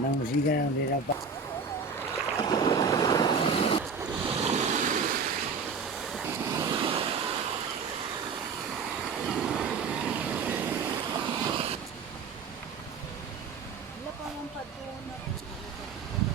ng musika ng nila pa. Wala pa lang patunay.